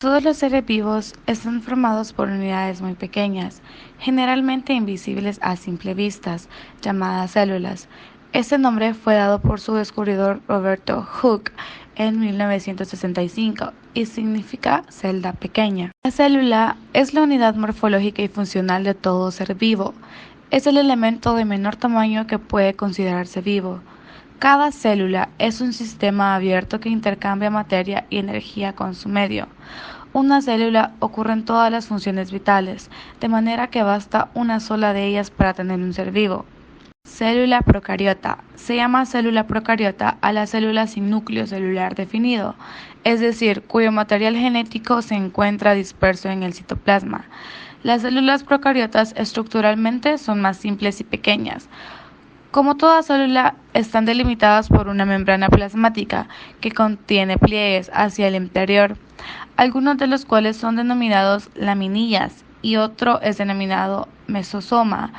Todos los seres vivos están formados por unidades muy pequeñas, generalmente invisibles a simple vista, llamadas células. Este nombre fue dado por su descubridor Roberto Hooke en 1965 y significa celda pequeña. La célula es la unidad morfológica y funcional de todo ser vivo. Es el elemento de menor tamaño que puede considerarse vivo. Cada célula es un sistema abierto que intercambia materia y energía con su medio. Una célula ocurre en todas las funciones vitales, de manera que basta una sola de ellas para tener un ser vivo. Célula procariota. Se llama célula procariota a la célula sin núcleo celular definido, es decir, cuyo material genético se encuentra disperso en el citoplasma. Las células procariotas estructuralmente son más simples y pequeñas. Como toda célula, están delimitadas por una membrana plasmática que contiene pliegues hacia el interior, algunos de los cuales son denominados laminillas y otro es denominado mesosoma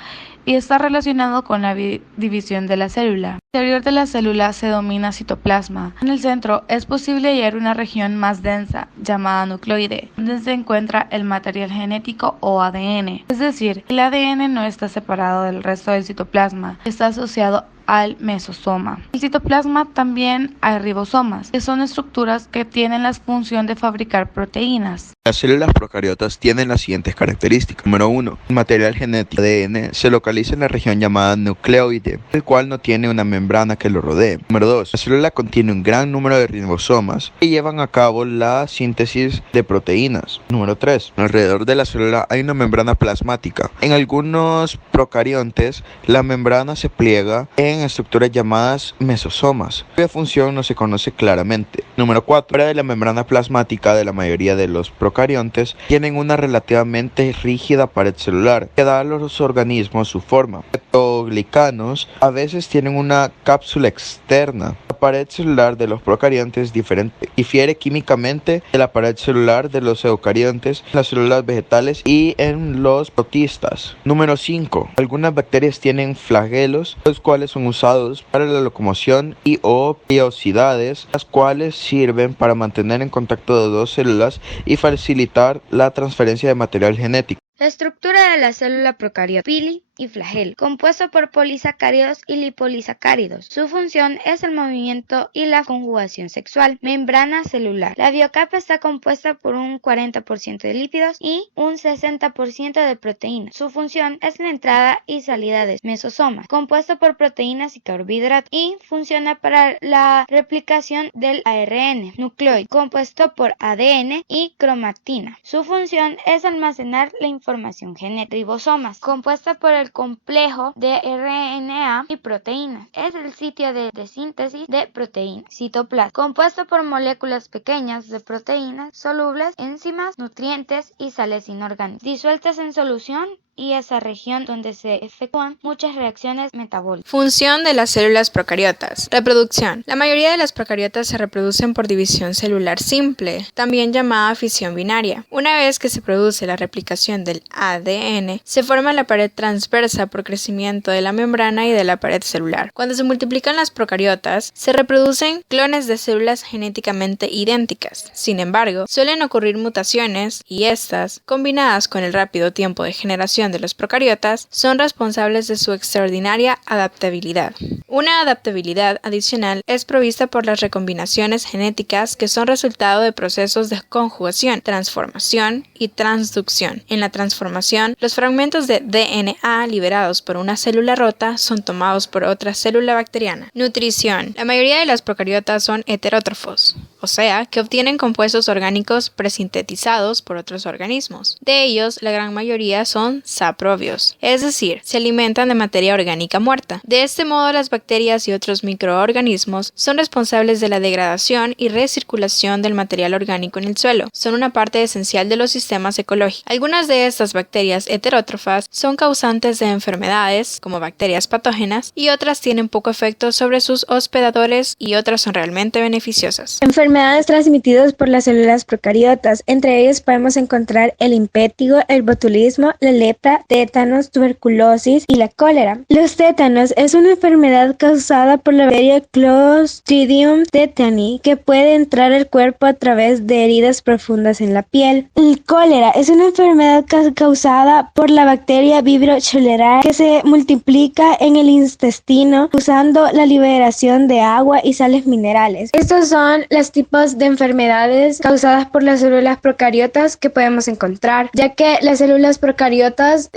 y está relacionado con la división de la célula. El interior de la célula se denomina citoplasma. En el centro es posible hallar una región más densa llamada nucleoide, donde se encuentra el material genético o ADN. Es decir, el ADN no está separado del resto del citoplasma, está asociado al mesosoma. En el citoplasma también hay ribosomas, que son estructuras que tienen la función de fabricar proteínas. Las células procariotas tienen las siguientes características. Número 1. El material genético ADN se localiza en la región llamada nucleoide, el cual no tiene una membrana que lo rodee. Número 2. La célula contiene un gran número de ribosomas que llevan a cabo la síntesis de proteínas. Número 3. Alrededor de la célula hay una membrana plasmática. En algunos procariontes, la membrana se pliega en estructuras llamadas mesosomas, cuya función no se conoce claramente. Número 4. Fuera de la membrana plasmática de la mayoría de los procariontes, tienen una relativamente rígida pared celular que da a los organismos su forma. Los glicanos a veces tienen una cápsula externa. La pared celular de los procariontes difiere químicamente de la pared celular de los eucariontes, en las células vegetales y en los protistas. Número 5. Algunas bacterias tienen flagelos, los cuales son usados para la locomoción y o vellosidades, las cuales sirven para mantener en contacto de dos células y facilitar la transferencia de material genético. La estructura de la célula procariota, pili y flagelo, compuesto por polisacáridos y lipolisacáridos. Su función es el movimiento y la conjugación sexual. Membrana celular. La biocapa está compuesta por un 40% de lípidos y un 60% de proteínas. Su función es la entrada y salida de mesosoma, compuesto por proteínas y carbohidratos, y funciona para la replicación del ARN. Nucleoide, compuesto por ADN y cromatina. Su función es almacenar la información genética. Ribosomas, compuesta por el complejo de RNA y proteínas. Es el sitio de síntesis de proteínas. Citoplasma, compuesto por moléculas pequeñas de proteínas solubles, enzimas, nutrientes y sales inorgánicas, disueltas en solución, y esa región donde se efectúan muchas reacciones metabólicas. Función de las células procariotas. Reproducción. La mayoría de las procariotas se reproducen por división celular simple, también llamada fisión binaria. Una vez que se produce la replicación del ADN, se forma la pared transversa por crecimiento de la membrana y de la pared celular. Cuando se multiplican las procariotas, se reproducen clones de células genéticamente idénticas. Sin embargo, suelen ocurrir mutaciones y estas, combinadas con el rápido tiempo de generación de los procariotas, son responsables de su extraordinaria adaptabilidad. Una adaptabilidad adicional es provista por las recombinaciones genéticas, que son resultado de procesos de conjugación, transformación y transducción. En la transformación, los fragmentos de DNA liberados por una célula rota son tomados por otra célula bacteriana. Nutrición. La mayoría de las procariotas son heterótrofos, o sea, que obtienen compuestos orgánicos presintetizados por otros organismos. De ellos, la gran mayoría son saprobios, es decir, se alimentan de materia orgánica muerta. De este modo, las bacterias y otros microorganismos son responsables de la degradación y recirculación del material orgánico en el suelo. Son una parte esencial de los sistemas ecológicos. Algunas de estas bacterias heterótrofas son causantes de enfermedades, como bacterias patógenas, y otras tienen poco efecto sobre sus hospedadores y otras son realmente beneficiosas. Enfermedades transmitidas por las células procariotas. Entre ellas podemos encontrar el impétigo, el botulismo, la lepra afecta tétanos, tuberculosis y la cólera. Los tétanos es una enfermedad causada por la bacteria Clostridium tetani que puede entrar al cuerpo a través de heridas profundas en la piel. El cólera es una enfermedad causada por la bacteria Vibrio cholerae que se multiplica en el intestino usando la liberación de agua y sales minerales. Estos son los tipos de enfermedades causadas por las células procariotas que podemos encontrar, ya que las células procariotas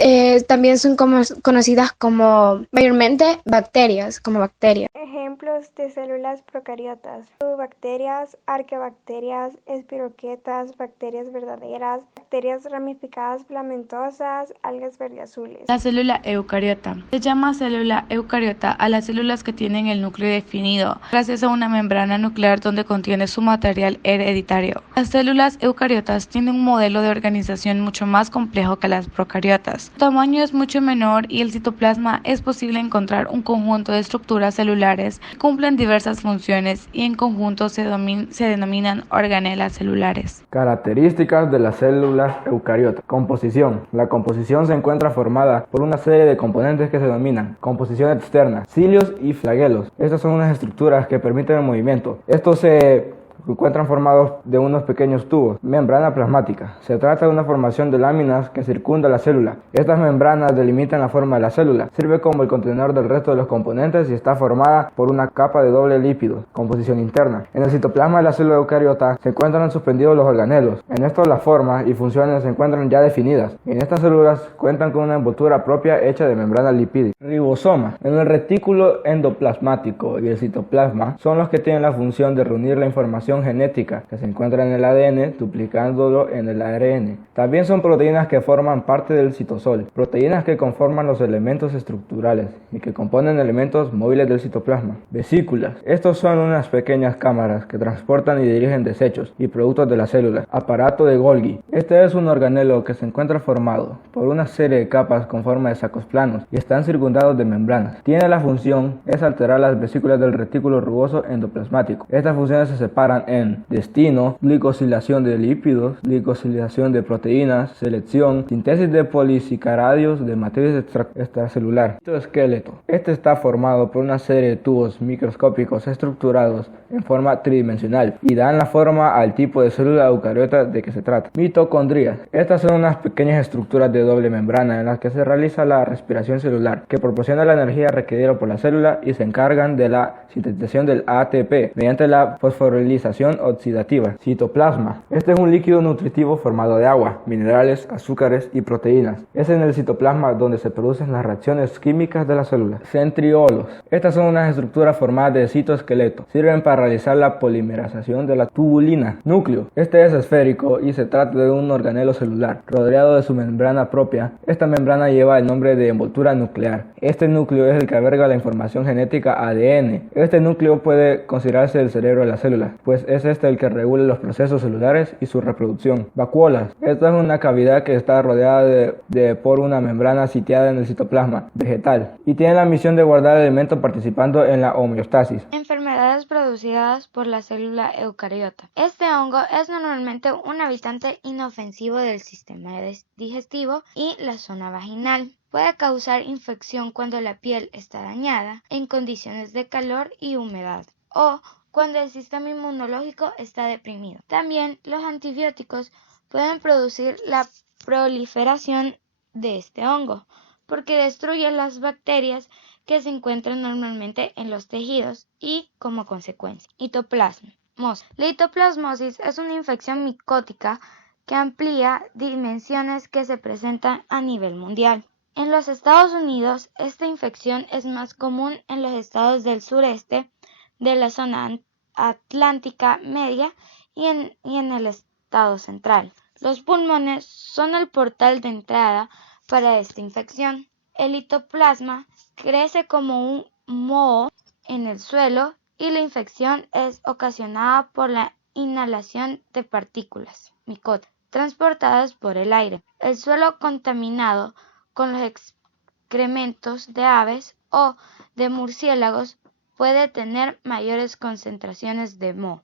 también son conocidas como mayormente bacterias, como bacterias. Ejemplos de células procariotas: bacterias, arqueobacterias, espiroquetas, bacterias verdaderas, bacterias ramificadas filamentosas, algas verdeazules. La célula eucariota. Se llama célula eucariota a las células que tienen el núcleo definido gracias a una membrana nuclear donde contiene su material hereditario. Las células eucariotas tienen un modelo de organización mucho más complejo que las procariotas. Su tamaño es mucho menor y el citoplasma es posible encontrar un conjunto de estructuras celulares que cumplen diversas funciones y en conjunto se denominan organelas celulares. Características de las células eucariotas. Composición. La composición se encuentra formada por una serie de componentes que se denominan composición externa, cilios y flagelos. Estas son unas estructuras que permiten el movimiento. Estos se encuentran formados de unos pequeños tubos. Membrana plasmática. Se trata de una formación de láminas que circunda la célula. Estas membranas delimitan la forma de la célula. Sirve como el contenedor del resto de los componentes y está formada por una capa de doble lípido. Composición interna. En el citoplasma de la célula eucariota se encuentran suspendidos los organelos. En estos las formas y funciones se encuentran ya definidas. En estas células cuentan con una envoltura propia hecha de membrana lipídica. Ribosoma. En el retículo endoplasmático y el citoplasma son los que tienen la función de reunir la información genética que se encuentra en el ADN, duplicándolo en el ARN. También son proteínas que forman parte del citosol, proteínas que conforman los elementos estructurales y que componen elementos móviles del citoplasma. Vesículas. Estos son unas pequeñas cámaras que transportan y dirigen desechos y productos de la célula. Aparato de Golgi. Este es un organelo que se encuentra formado por una serie de capas con forma de sacos planos y están circundados de membranas. Tiene la función es alterar las vesículas del retículo rugoso endoplasmático. Estas funciones se separan en destino, glicosilación de lípidos, glicosilación de proteínas, selección, síntesis de polisacáridos de matriz extracelular. Citoesqueleto. Este está formado por una serie de tubos microscópicos estructurados en forma tridimensional y dan la forma al tipo de célula eucariota de que se trata. Mitocondrias. Estas son unas pequeñas estructuras de doble membrana en las que se realiza la respiración celular, que proporciona la energía requerida por la célula y se encargan de la sintetización del ATP mediante la fosforilización oxidativa. Citoplasma. Este es un líquido nutritivo formado de agua, minerales, azúcares y proteínas. Es en el citoplasma donde se producen las reacciones químicas de la célula. Centriolos. Estas son unas estructuras formadas de citoesqueleto. Sirven para realizar la polimerización de la tubulina. Núcleo. Este es esférico y se trata de un organelo celular, rodeado de su membrana propia. Esta membrana lleva el nombre de envoltura nuclear. Este núcleo es el que alberga la información genética ADN. Este núcleo puede considerarse el cerebro de la célula, pues es este el que regula los procesos celulares y su reproducción. Vacuolas. Esta es una cavidad que está rodeada por una membrana sitiada en el citoplasma vegetal y tiene la misión de guardar elementos participando en la homeostasis. Enfermedades producidas por la célula eucariota. Este hongo es normalmente un habitante inofensivo del sistema digestivo y la zona vaginal. Puede causar infección cuando la piel está dañada, en condiciones de calor y humedad, o cuando el sistema inmunológico está deprimido. También los antibióticos pueden producir la proliferación de este hongo, porque destruye las bacterias que se encuentran normalmente en los tejidos y, como consecuencia, hitoplasmosis. La hitoplasmosis es una infección micótica que amplía dimensiones que se presentan a nivel mundial. En los Estados Unidos, esta infección es más común en los estados del sureste de la zona atlántica media y en el estado central. Los pulmones son el portal de entrada para esta infección. El hitoplasma crece como un moho en el suelo y la infección es ocasionada por la inhalación de partículas micóticas transportadas por el aire. El suelo contaminado con los excrementos de aves o de murciélagos puede tener mayores concentraciones de moho.